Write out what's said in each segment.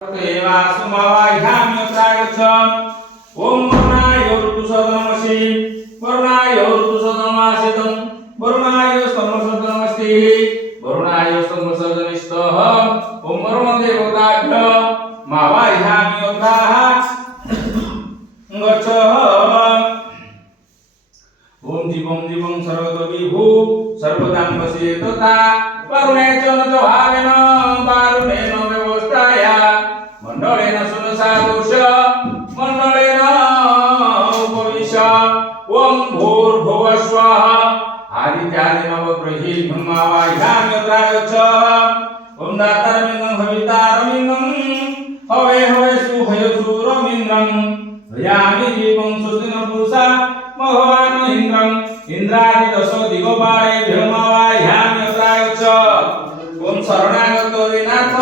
एवासुमवाह्याम्युत्रागच्छम् ओम वरुणाय ऋतुसदनमसि वरुणाय ऋतुसदनमासितं वरुणाय स्तमसदनमस्ति वरुणाय स्तमसदनिष्टः ओम वरुणदेवताभ्य मावाह्याम्युत्राः गच्छः ओम जीवं सर्वतो विभु सर्वदां पश्येत् तथा वरुणे च न च भावेन वारुणेन व्यवस्थाया मंडलेन सुनसादुष मंडलेन उपविश्य ओम भूर्भुवः स्वः आदित्यादिनवग्रही ब्रह्मावाह्याम्युत्रागच्छ ओम दातारमिन्दं भवितारमिन्दं हवे हवे सुहयसुरमिन्द्रं भयामि दीपं सुदिन पुरुषा भगवान इंद्रं इंद्रादि दश दिगपालेभ्यो मावाह्याम्युत्रागच्छ ओम शरणागतो विनाथ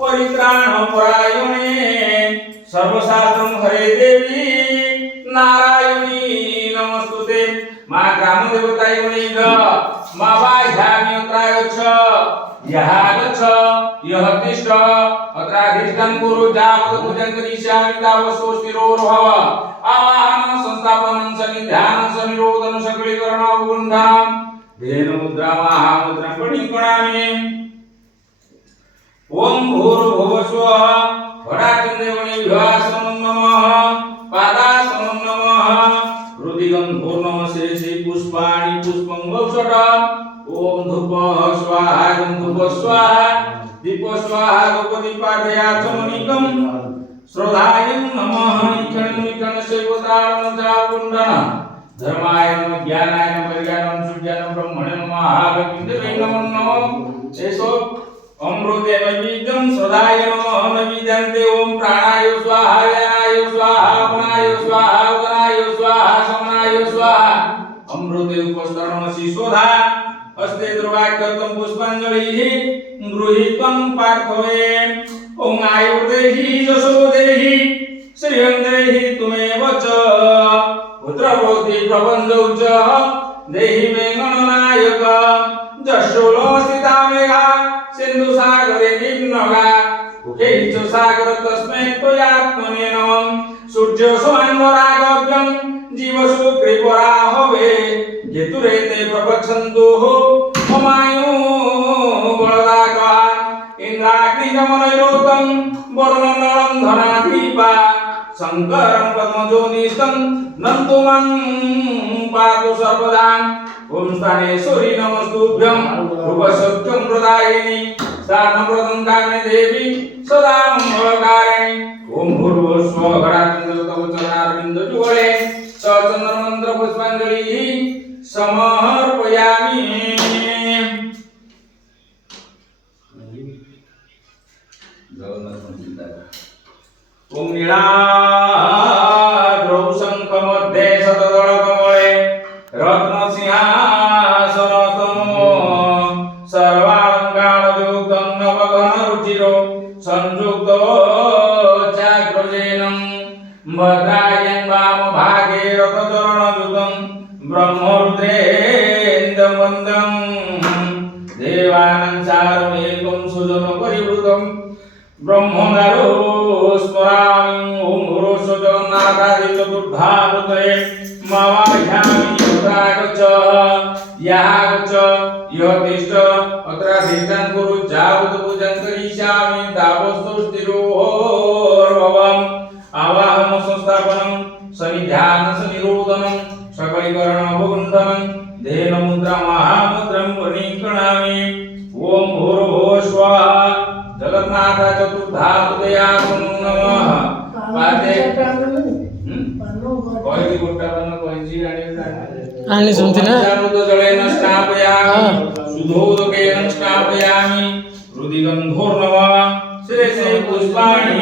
परित्राण परायणे सर्वशास्त्रं हरे देवी नारायणी नमस्तुते मा ग्राम देवताय वैग मा वाह्याम्युत्रागच्छ यः गच्छ यः तिष्ठ अत्राधिष्ठं कुरु जावत् पूजं करिष्यामि तावत् स्वस्तिरोर्भव आवाहनं संस्थापनं सन्निधानं सनिरोधनं सकलीकरणं अवगुण्ठां धेनुमुद्रा महामुद्रां पणिकणामि ओम भूर्भुवः स्वः वराचन्द्रेवणेभ्यो आसनं नमः पादासनं नमः रुदिगं भूर्णमः शेषे पुष्पाणि पुष्पं वक्षट ओम धूपः स्वाहा धूपः स्वाहा दीपः स्वाहा धूपदीपादयाचमनिकं श्रद्धायं नमः इक्षणं शैवतारणं चाकुण्डनं धर्माय नमः ज्ञानाय नमः ज्ञानं सुज्ञानं ब्रह्मणे नमः आगतिन्दवे नमो एषो अमृते नैवेद्यं सदाय नमः नैवेद्यन्ते ओम प्राणाय स्वाहा व्यानाय स्वाहा अपनाय स्वाहा उदनाय स्वाहा समनाय स्वाहा अमृते उपस्तरणमसि स्वधा हस्ते दुर्वाक्यतं पुष्पाञ्जलिः गृहीत्वं पार्थये ओम आयुर्देहि यशो देहि श्रियं देहि तुमेव च पुत्रभूति प्रबन्धौ च देहि मे गणनायक जशोलोस्थिता मेघा सिंधु सागरे निम्नगा उके च सागर तस्मै त्वयात्मने नमः सूर्य समान्वरागव्यं जीवसु कृपरा हवे जेतुरेते प्रपच्छन्तु ममायु बलदाकान् इन्द्राग्निगमनैरोतं वरुणनलं धनाधिपा शङ्करं पद्मजोनिस्तं नन्तुमं पातु सर्वदा ओम स्थानेश्वरी नमस्तुभ्यं रूपसत्यं प्रदायिनी स्थानप्रदं कामे देवी सदा मंगलकारिणी ओम भूर्भुवः स्वः घटाचन्द्रतवचरणारविन्दजुगले सचन्द्रमन्त्र पुष्पाञ्जलिः समर्पयामि ओम नीलाद्रौ शङ्खमध्ये शतदलकमले रत्नसिंहासनस्थमो सर्वालङ्कारयुक्तं नवघनरुचिरो संयुक्तो चाग्रजेनं भद्रायं वामभागे रथचरणयुतं ब्रह्मरुद्रेन्द्रवन्दं देवानां चारुमेकं सुजनपरिवृतं ब्रह्मणारो स्मरामि ओम गुरुश्च जगन्नाथादि चतुर्धामूर्तये मावाह्याम्युत्रागच्छ यः गच्छ यः तिष्ठ अत्राधिष्ठं कुरु जावत् पूजं करिष्यामि तावत् स्वस्तिरोर्भवम् आवाहनं संस्थापनं सन्निधानं सनिरोधनं सकलीकरणं अवगुण्ठनं धेनुमुद्रा महामुद्रां परिगणामि ओम भूर्भुवः स्वः जगन्नाथ चतुर्धामूर्तया नमः पादे कोई गोटावन कोइजी आनी सुनती ना चारुत जलेन स्नापयामि सुधोदकेन स्नापयामि रुदिगन्धोर्नमः शिरसे पुष्पाणि